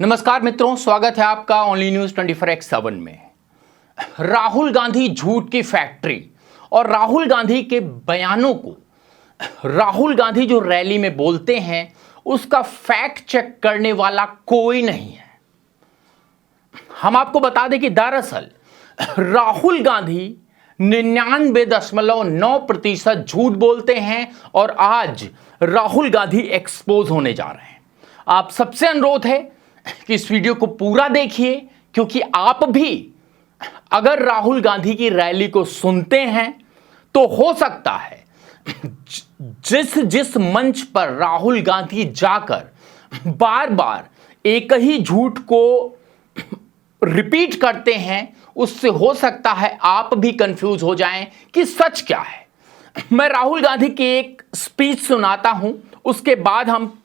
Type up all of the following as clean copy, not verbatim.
नमस्कार मित्रों, स्वागत है आपका ओनली न्यूज 24x7 में। राहुल गांधी झूठ की फैक्ट्री और राहुल गांधी के बयानों को, राहुल गांधी जो रैली में बोलते हैं उसका फैक्ट चेक करने वाला कोई नहीं है। हम आपको बता दें कि दरअसल राहुल गांधी 99.9% झूठ बोलते हैं और आज राहुल गांधी एक्सपोज होने जा रहे हैं। आप सबसे अनुरोध है कि इस वीडियो को पूरा देखिए, क्योंकि आप भी अगर राहुल गांधी की रैली को सुनते हैं तो हो सकता है जिस मंच पर राहुल गांधी जाकर बार बार एक ही झूठ को रिपीट करते हैं, उससे हो सकता है आप भी कंफ्यूज हो जाएं कि सच क्या है। मैं राहुल गांधी की एक स्पीच सुनाता हूं, उसके बाद हम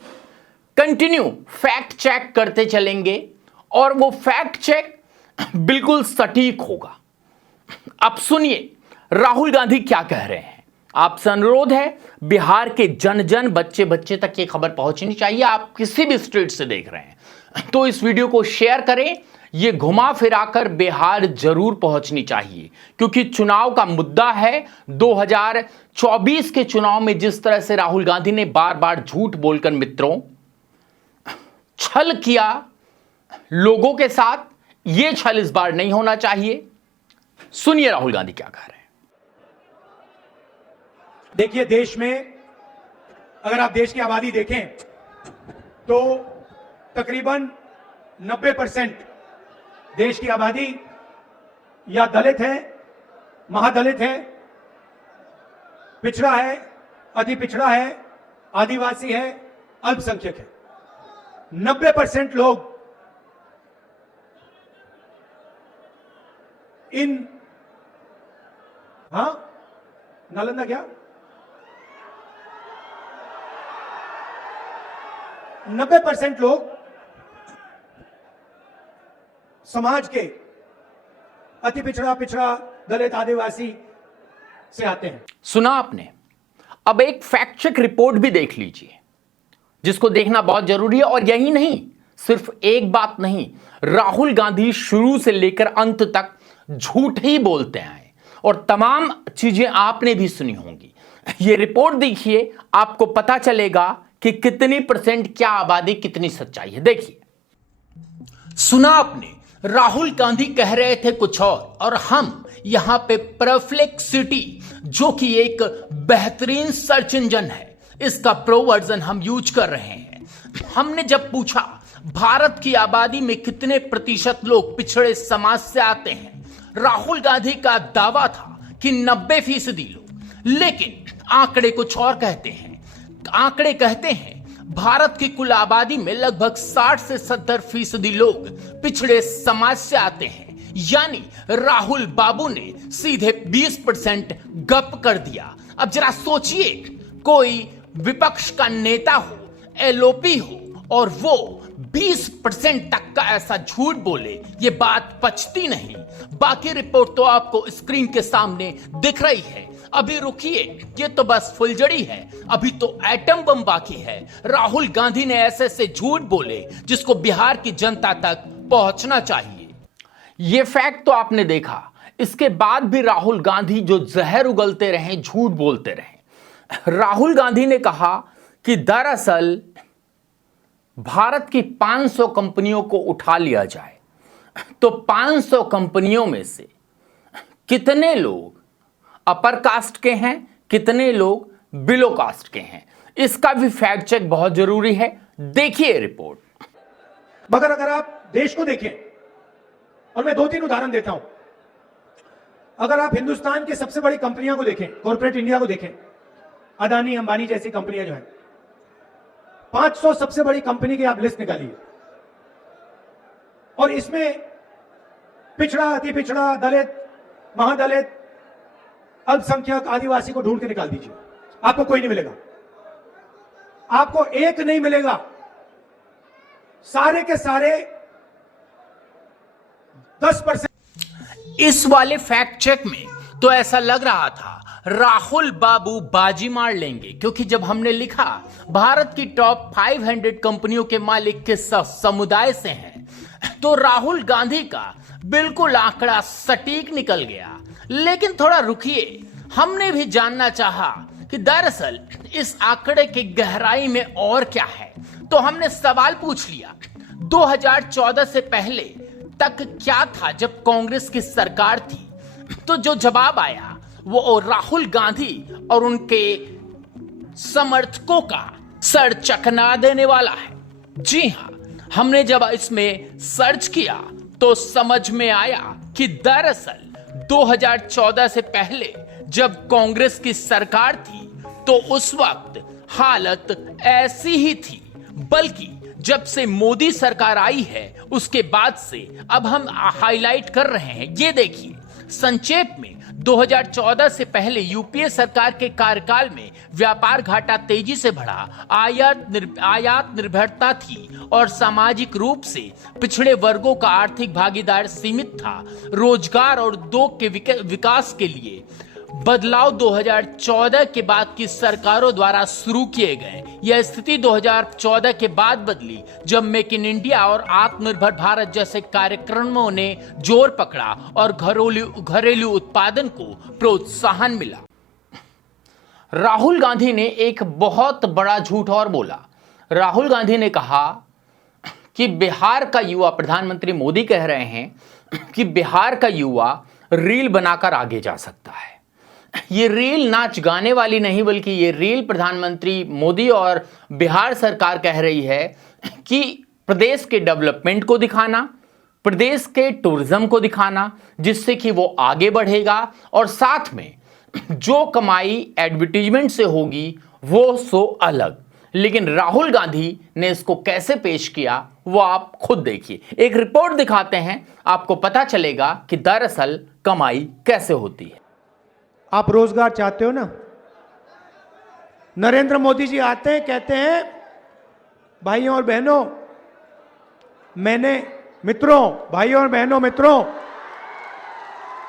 कंटिन्यू फैक्ट चेक करते चलेंगे और वो फैक्ट चेक बिल्कुल सटीक होगा। अब सुनिए राहुल गांधी क्या कह रहे हैं। आपसे अनुरोध है, बिहार के जन जन बच्चे बच्चे तक ये खबर पहुंचनी चाहिए। आप किसी भी स्ट्रीट से देख रहे हैं तो इस वीडियो को शेयर करें। ये घुमा फिराकर बिहार जरूर पहुंचनी चाहिए, क्योंकि चुनाव का मुद्दा है। 2024 के चुनाव में जिस तरह से राहुल गांधी ने बार बार झूठ बोलकर मित्रों छल किया लोगों के साथ, यह छल इस बार नहीं होना चाहिए। सुनिए राहुल गांधी क्या कह रहे हैं। देखिए, देश में अगर आप देश की आबादी देखें तो तकरीबन 90% देश की आबादी या दलित है, महादलित है, पिछड़ा है, अति पिछड़ा है, आदिवासी है, अल्पसंख्यक है। 90% लोग इन नालंदा क्या 90% लोग समाज के अति पिछड़ा, दलित, आदिवासी से आते हैं। सुना आपने। अब एक फैक्ट चेक रिपोर्ट भी देख लीजिए, जिसको देखना बहुत जरूरी है। और यही नहीं, सिर्फ एक बात नहीं, राहुल गांधी शुरू से लेकर अंत तक झूठ ही बोलते आए और तमाम चीजें आपने भी सुनी होंगी। ये रिपोर्ट देखिए, आपको पता चलेगा कि कितनी परसेंट क्या आबादी, कितनी सच्चाई है। देखिए, सुना आपने, राहुल गांधी कह रहे थे कुछ और हम यहां पे परप्लेक्सिटी, जो कि एक बेहतरीन सर्च इंजन है, इसका प्रो वर्जन हम यूज कर रहे हैं। हमने जब पूछा भारत की आबादी में कितने प्रतिशत लोग पिछड़े समाज से आते हैं, राहुल गांधी का दावा था कि 90% लोग, लेकिन आंकड़े कुछ और कहते हैं। आंकड़े कहते हैं भारत की कुल आबादी में लगभग 60 से 70% लोग पिछड़े समाज से आते हैं। यानी राहुल बाबू ने सीधे 20% गप कर दिया। अब जरा सोचिए, कोई विपक्ष का नेता हो, एलओपी हो, और वो 20% तक का ऐसा झूठ बोले, ये बात पचती नहीं। बाकी रिपोर्ट तो आपको स्क्रीन के सामने दिख रही है। अभी रुकिए, ये तो बस फुलझड़ी है, अभी तो एटम बम बाकी है। राहुल गांधी ने ऐसे ऐसे झूठ बोले जिसको बिहार की जनता तक पहुंचना चाहिए। ये फैक्ट तो आपने देखा। इसके बाद भी राहुल गांधी जो जहर उगलते रहे, झूठ बोलते रहे। राहुल गांधी ने कहा कि दरअसल भारत की 500 कंपनियों को उठा लिया जाए तो 500 कंपनियों में से कितने लोग अपर कास्ट के हैं, कितने लोग बिलो कास्ट के हैं, इसका भी फैक्ट चेक बहुत जरूरी है। देखिए रिपोर्ट। मगर अगर आप देश को देखें, और मैं 2-3 उदाहरण देता हूं। अगर आप हिंदुस्तान की सबसे बड़ी कंपनियों को देखें, कॉर्पोरेट इंडिया को देखें, अदानी, अंबानी जैसी कंपनियां जो हैं, 500 सबसे बड़ी कंपनी की आप लिस्ट निकालिए और इसमें पिछड़ा, अति पिछड़ा, दलित, महादलित, अल्पसंख्यक, आदिवासी को ढूंढ के निकाल दीजिए। आपको कोई नहीं मिलेगा, आपको एक नहीं मिलेगा। सारे के सारे 10%। इस वाले फैक्ट चेक में तो ऐसा लग रहा था राहुल बाबू बाजी मार लेंगे, क्योंकि जब हमने लिखा भारत की टॉप 500 कंपनियों के मालिक किस समुदाय से हैं, तो राहुल गांधी का बिल्कुल आंकड़ा सटीक निकल गया। लेकिन थोड़ा रुकिए, हमने भी जानना चाहा कि दरअसल इस आंकड़े की गहराई में और क्या है। तो हमने सवाल पूछ लिया, 2014 से पहले तक क्या था जब कांग्रेस की सरकार थी। तो जो जवाब आया वो राहुल गांधी और उनके समर्थकों का सर चकना देने वाला है। जी हां, हमने जब इसमें सर्च किया तो समझ में आया कि दरअसल 2014 से पहले जब कांग्रेस की सरकार थी तो उस वक्त हालत ऐसी ही थी, बल्कि जब से मोदी सरकार आई है उसके बाद से अब हम हाईलाइट कर रहे हैं। ये देखिए, संक्षेप में 2014 से पहले यूपीए सरकार के कार्यकाल में व्यापार घाटा तेजी से बढ़ा, आयात निर्भरता थी और सामाजिक रूप से पिछड़े वर्गों का आर्थिक भागीदार सीमित था। रोजगार और उद्योग के विकास के लिए बदलाव 2014 के बाद की सरकारों द्वारा शुरू किए गए। यह स्थिति 2014 के बाद बदली, जब मेक इन इंडिया और आत्मनिर्भर भारत जैसे कार्यक्रमों ने जोर पकड़ा और घरेलू उत्पादन को प्रोत्साहन मिला। राहुल गांधी ने एक बहुत बड़ा झूठ और बोला। राहुल गांधी ने कहा कि बिहार का युवा, प्रधानमंत्री मोदी कह रहे हैं कि बिहार का युवा रील बनाकर आगे जा सकता है। ये रील नाच गाने वाली नहीं, बल्कि ये रील प्रधानमंत्री मोदी और बिहार सरकार कह रही है कि प्रदेश के डेवलपमेंट को दिखाना, प्रदेश के टूरिज्म को दिखाना, जिससे कि वो आगे बढ़ेगा और साथ में जो कमाई एडवर्टीजमेंट से होगी वो सो अलग। लेकिन राहुल गांधी ने इसको कैसे पेश किया वो आप खुद देखिए। एक रिपोर्ट दिखाते हैं, आपको पता चलेगा कि दरअसल कमाई कैसे होती है। आप रोजगार चाहते हो ना? नरेंद्र मोदी जी आते हैं, कहते हैं भाइयों और बहनों,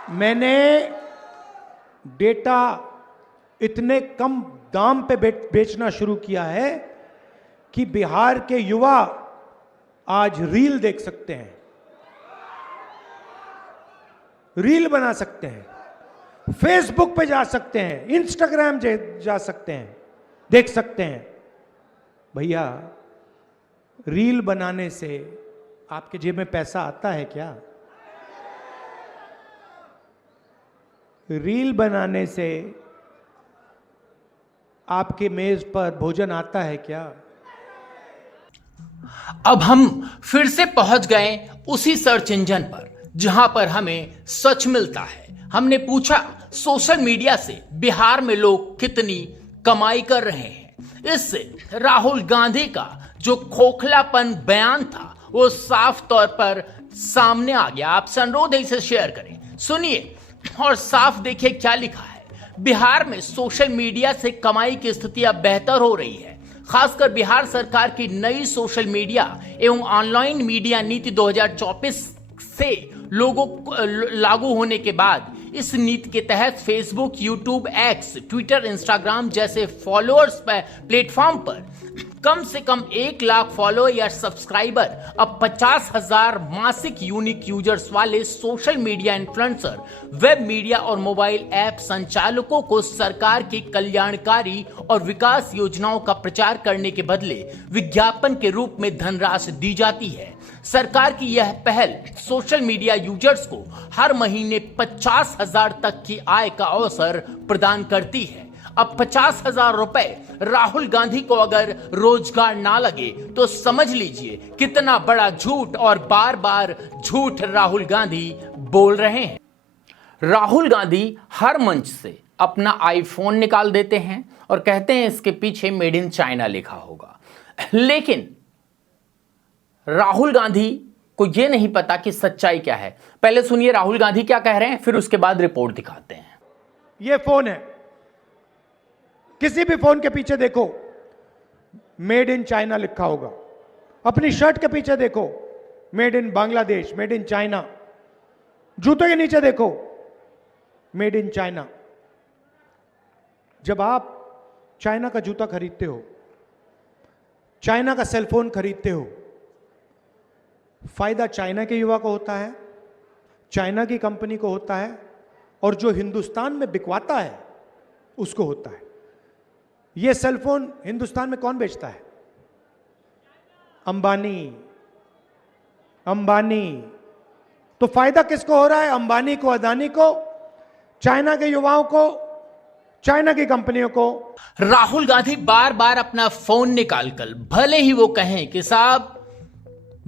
मैंने डेटा इतने कम दाम पे बेचना शुरू किया है कि बिहार के युवा आज रील देख सकते हैं, रील बना सकते हैं, फेसबुक पे जा सकते हैं, इंस्टाग्राम जा सकते हैं, देख सकते हैं। भैया, रील बनाने से आपके जेब में पैसा आता है क्या? रील बनाने से आपके मेज पर भोजन आता है क्या? अब हम फिर से पहुंच गए उसी सर्च इंजन पर जहां पर हमें सच मिलता है। हमने पूछा सोशल मीडिया से बिहार में लोग कितनी कमाई कर रहे हैं। इससे राहुल गांधी का जो खोखलापन बयान था वो साफ तौर पर सामने आ गया। आप अनुरोध है इसे शेयर करें, सुनिए और साफ देखिए क्या लिखा है। बिहार में सोशल मीडिया से कमाई की स्थिति अब बेहतर हो रही है। खासकर बिहार सरकार की नई सोशल मीडिया एवं ऑनलाइन मीडिया नीति 2024 से लोगों लागू होने के बाद इस नीति के तहत Facebook, YouTube, x, Twitter, Instagram जैसे फॉलोअर्स प्लेटफॉर्म पर कम से कम 1 लाख फॉलोअर या सब्सक्राइबर अब 50,000 मासिक यूनिक यूजर्स वाले social media influencer, web media और मोबाइल ऐप संचालकों को सरकार की कल्याणकारी और विकास योजनाओं का प्रचार करने के बदले विज्ञापन के रूप में धनराशि दी जाती है। सरकार की यह पहल सोशल मीडिया यूजर्स को हर महीने 50,000 तक की आय का अवसर प्रदान करती है। अब 50,000 रुपए राहुल गांधी को अगर रोजगार ना लगे तो समझ लीजिए कितना बड़ा झूठ और बार बार झूठ राहुल गांधी बोल रहे हैं। राहुल गांधी हर मंच से अपना आईफोन निकाल देते हैं और कहते हैं इसके पीछे मेड इन चाइना लिखा होगा, लेकिन राहुल गांधी को यह नहीं पता कि सच्चाई क्या है। पहले सुनिए राहुल गांधी क्या कह रहे हैं, फिर उसके बाद रिपोर्ट दिखाते हैं। यह फोन है, किसी भी फोन के पीछे देखो मेड इन चाइना लिखा होगा। अपनी शर्ट के पीछे देखो made in Bangladesh, made in China. जूतों के नीचे देखो मेड इन चाइना। जब आप चाइना का जूता खरीदते हो, चाइना का सेलफोन खरीदते हो, फायदा चाइना के युवा को होता है, चाइना की कंपनी को होता है, और जो हिंदुस्तान में बिकवाता है उसको होता है। यह सेलफोन हिंदुस्तान में कौन बेचता है? अंबानी। अंबानी। तो फायदा किसको हो रहा है? अंबानी को, अदानी को, चाइना के युवाओं को, चाइना की कंपनियों को। राहुल गांधी बार बार अपना फोन निकालकर भले ही वो कहें कि साहब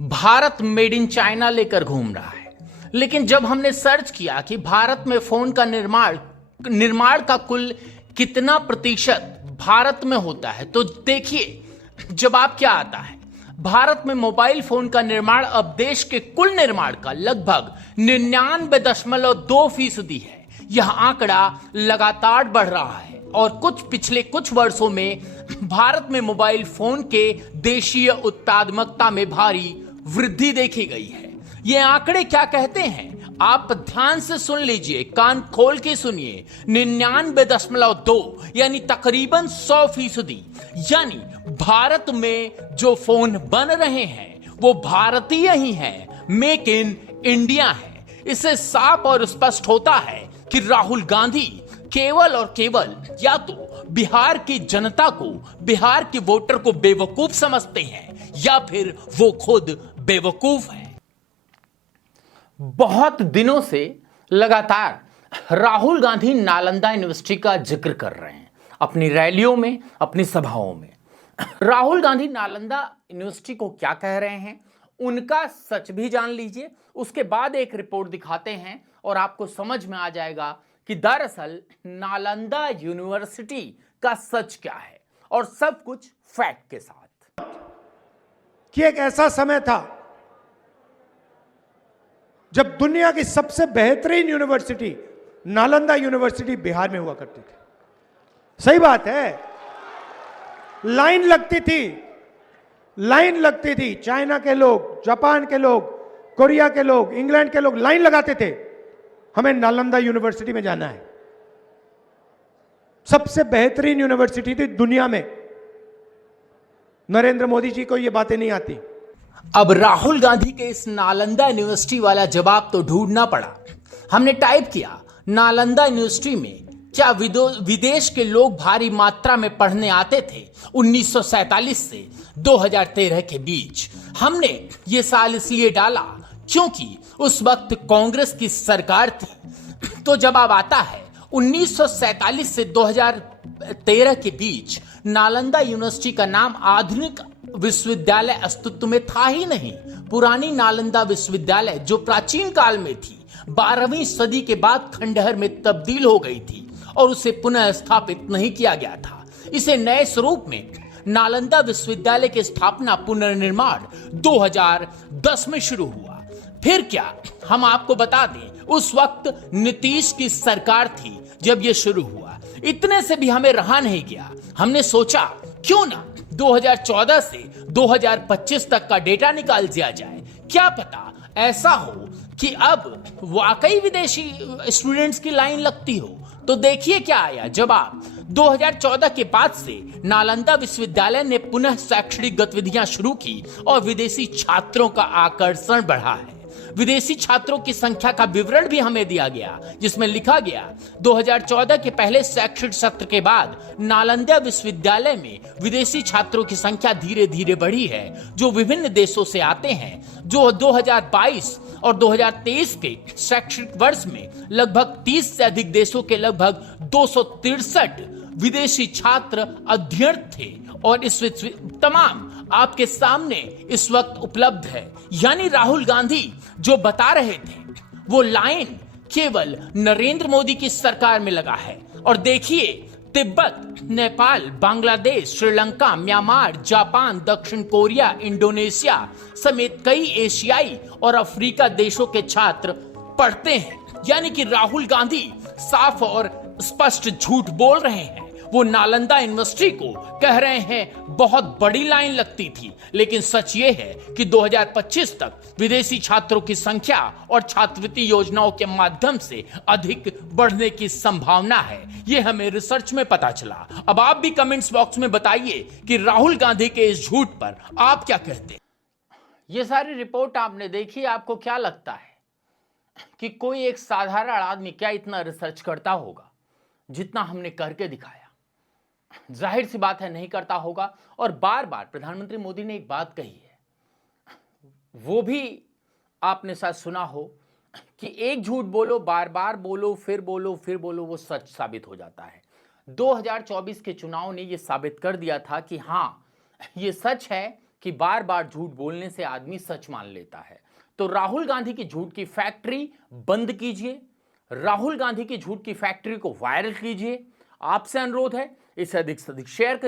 भारत मेड इन चाइना लेकर घूम रहा है, लेकिन जब हमने सर्च किया कि भारत में फोन का निर्माण का कुल कितना प्रतिशत भारत में होता है, तो देखिए जवाब क्या आता है। भारत में मोबाइल फोन का निर्माण अब देश के कुल निर्माण का लगभग 99.2% है। यह आंकड़ा लगातार बढ़ रहा है और पिछले कुछ वर्षों में भारत में मोबाइल फोन के देशीय उत्पादकता में भारी वृद्धि देखी गई है। ये आंकड़े क्या कहते हैं आप ध्यान से सुन लीजिए, कान खोल के सुनिए। 99.2 यानी तकरीबन 100%। यानी भारत में जो फोन बन रहे हैं वो भारतीय ही हैं, मेक इन इंडिया है। इससे साफ और स्पष्ट होता है कि राहुल गांधी केवल और केवल या तो बिहार की जनता को, बिहार के वोटर को बेवकूफ समझते हैं या फिर वो खुद बेवकूफ है। बहुत दिनों से लगातार राहुल गांधी नालंदा यूनिवर्सिटी का जिक्र कर रहे हैं अपनी रैलियों में, अपनी सभाओं में। राहुल गांधी नालंदा यूनिवर्सिटी को क्या कह रहे हैं उनका सच भी जान लीजिए, उसके बाद एक रिपोर्ट दिखाते हैं और आपको समझ में आ जाएगा कि दरअसल नालंदा यूनिवर्सिटी का सच क्या है, और सब कुछ फैक्ट के साथ। कि एक ऐसा समय था जब दुनिया की सबसे बेहतरीन यूनिवर्सिटी नालंदा यूनिवर्सिटी बिहार में हुआ करती थी। सही बात है, लाइन लगती थी। चाइना के लोग, जापान के लोग, कोरिया के लोग, इंग्लैंड के लोग लाइन लगाते थे, हमें नालंदा यूनिवर्सिटी में जाना है। सबसे बेहतरीन यूनिवर्सिटी थी दुनिया में। नरेंद्र मोदी जी को यह बातें नहीं आती। अब राहुल गांधी के इस नालंदा यूनिवर्सिटी वाला जवाब तो ढूंढना पड़ा। हमने टाइप किया नालंदा यूनिवर्सिटी में क्या विदेश के लोग भारी मात्रा में पढ़ने आते थे 1947 से 2013 के बीच। हमने ये साल इसलिए डाला क्योंकि उस वक्त कांग्रेस की सरकार थी। तो जवाब आता है 1947 से 2013 के बीच नालंदा यूनिवर्सिटी का नाम आधुनिक विश्वविद्यालय अस्तित्व में था ही नहीं। पुरानी नालंदा विश्वविद्यालय जो प्राचीन काल में थी 12वीं सदी के बाद खंडहर में तब्दील हो गई थी और उसे पुनः स्थापित नहीं किया गया था। इसे नए स्वरूप में नालंदा विश्वविद्यालय की स्थापना पुनर्निर्माण 2010 में शुरू हुआ। फिर क्या हम आपको बता दें उस वक्त नीतीश की सरकार थी जब यह शुरू हुआ। इतने से भी हमें रहा नहीं गया, हमने सोचा क्यों ना 2014 से 2025 तक का डेटा निकाल दिया जाए। क्या पता ऐसा हो कि अब वाकई विदेशी स्टूडेंट्स की लाइन लगती हो। तो देखिए क्या आया जवाब। 2014 के बाद से नालंदा विश्वविद्यालय ने पुनः शैक्षणिक गतिविधियां शुरू की और विदेशी छात्रों का आकर्षण बढ़ा है। विदेशी छात्रों की संख्या का विवरण भी हमें दिया गया जिसमें लिखा गया 2014 के पहले शैक्षणिक सत्र के बाद नालंदा विश्वविद्यालय में विदेशी छात्रों की संख्या धीरे धीरे बढ़ी है जो विभिन्न देशों से आते हैं। जो 2022 और 2023 के शैक्षणिक वर्ष में लगभग 30 से अधिक देशों के लगभग 263 विदेशी छात्र अध्ययन थे और इस तमाम आपके सामने इस वक्त उपलब्ध है। यानी राहुल गांधी जो बता रहे थे वो लाइन केवल नरेंद्र मोदी की सरकार में लगा है। और देखिए तिब्बत, नेपाल, बांग्लादेश, श्रीलंका, म्यांमार, जापान, दक्षिण कोरिया, इंडोनेशिया समेत कई एशियाई और अफ्रीका देशों के छात्र पढ़ते हैं। यानी कि राहुल गांधी साफ और स्पष्ट झूठ बोल रहे हैं। वो नालंदा यूनिवर्सिटी को कह रहे हैं बहुत बड़ी लाइन लगती थी, लेकिन सच ये है कि 2025 तक विदेशी छात्रों की संख्या और छात्रवृत्ति योजनाओं के माध्यम से अधिक बढ़ने की संभावना है। ये हमें रिसर्च में पता चला। अब आप भी कमेंट्स बॉक्स में बताइए कि राहुल गांधी के इस झूठ पर आप क्या कहते हैं। ये सारी रिपोर्ट आपने देखी, आपको क्या लगता है कि कोई एक साधारण आदमी क्या इतना रिसर्च करता होगा जितना हमने करके दिखाया? जाहिर सी बात है नहीं करता होगा। और बार बार प्रधानमंत्री मोदी ने एक बात कही है, वो भी आपने शायद सुना हो कि एक झूठ बोलो, बार बार बोलो, फिर बोलो, फिर बोलो, वो सच साबित हो जाता है। 2024 के चुनाव ने यह साबित कर दिया था कि हां, यह सच है कि बार बार झूठ बोलने से आदमी सच मान लेता है। तो राहुल गांधी की झूठ की फैक्ट्री बंद कीजिए, राहुल गांधी की झूठ की फैक्ट्री को वायरल कीजिए। आपसे अनुरोध है, इसे अधिक से अधिक शेयर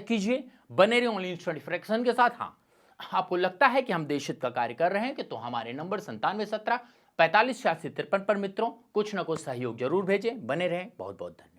कीजिए। बने रहिए ओनली इंस्टेंट फ्रैक्शन के साथ। हाँ, आपको लगता है कि हम देश हित का कार्य कर रहे हैं कि तो हमारे नंबर 9717 45 86 53 पर मित्रों कुछ ना कुछ सहयोग जरूर भेजें। बने रहें। बहुत बहुत धन्यवाद।